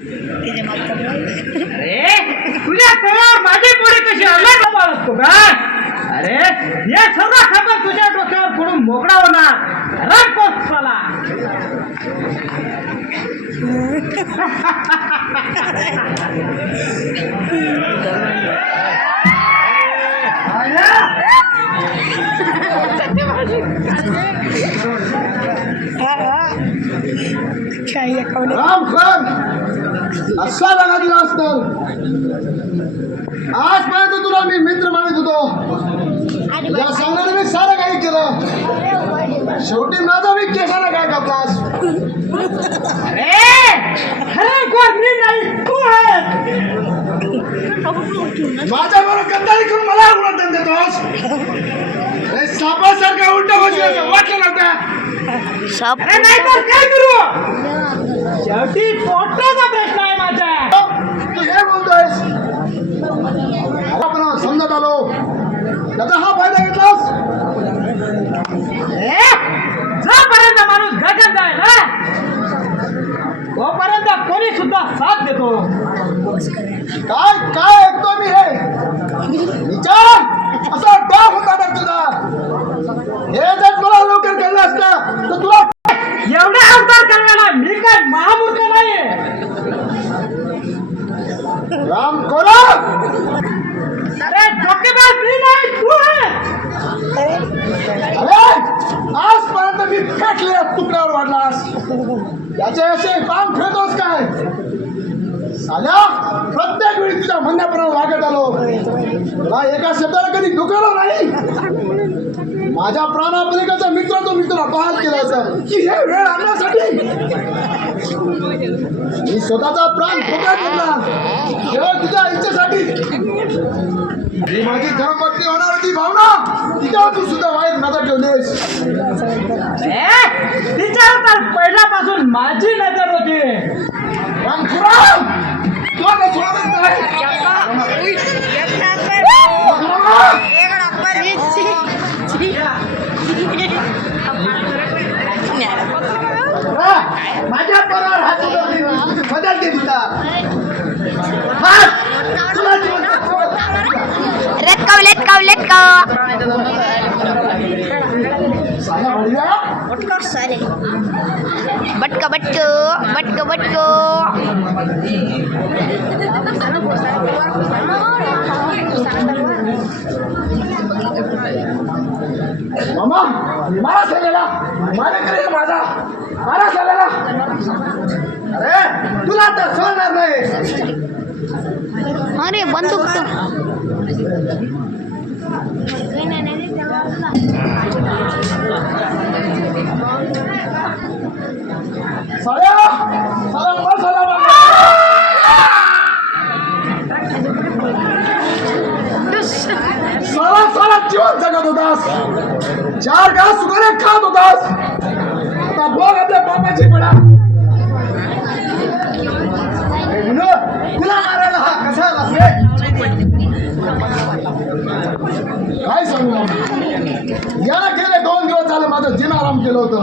अरे तुझ्या तोंडावर माझी पोळी कशी अलग असतो का? अरे हे सगळं खातं तुझ्या डोक्यावर पडून मोकळा होणार. रंग कोसला राम खान असा लगा दिला असतं. आजपर्यंत तुला मी मित्र मानित होतो. या सांगण्याने मी सारं काही केलं. शेवटी माझा मी केसाला काय करतास? अरे खरं कोण मी नाही तू आहे. माझ्या बरोबर गद्दारी करून मला उलटून देतोस. सापासारखा उलटा बसलं वाटलं नव्हतं. अरे नाही तर काय करू? शेवटी पोटाचा प्रश्न आहे माझा. तू हे बोलतोयस? आपण समजत आलो. त्याचा हा फायदा घेतलास. जोपर्यंत माणूस गगन जाय ना तोपर्यंत कोणी सुद्धा साथ देतो. काय काय ऐकतो मी हे? विचार असा डाव होता तर तुझा. हे जर मला लवकर कळलं असतं तर तुला एवढा अवतार करण्याला मी काय महामूर्ख नाही. राम कोरा. अरे डोकेबाज मी नाही तू आहे. अरे आजपर्यंत मी पेटलेल्या तुकड्यावर वाढलास. याचे असे काम खेळतोस काय? साल्या प्रत्येक वेळी तुझ्या म्हणण्याप्रमाणे वागत आलो. तुला एका शब्दाला कधी दुखवलं नाही. माझ्या प्राणापलिकाचा मित्र तो मी तुला बहाल केला होता की हे वेळ आणण्यासाठी मी स्वतःचा प्राण धोक्यात घेतला केवळ तुझ्या इच्छेसाठी. ही माझी धर्मपत्नी होणार होती भावना, तिच्यावर तू सुद्धा वाईट नजर ठेवलीस. तिच्यावर तर पहिल्यापासून माझी नजर होती. रामखुराम तुला तर सोडतच नाही. माझ्या परावर हात उचलून मदत केली का? Let's go, let's go, let's go. Batko, batko, batko, batko. मामा मारा साल्याला. मारा करेल माझा. मारा साल्याला. अरे तुला तर सोडणार नाही. अरे बंदूक तो साल्या साला मर साला साला साला जीवन जगत होतास. 4 घास सुगरे खात होतास. आता बघ आपल्या बापाची पडा. तुला मारायला हा कसा आलास रे? काय सांगू? याला गेले 2 दिवस झाले माझं जिन आराम केलं होतं.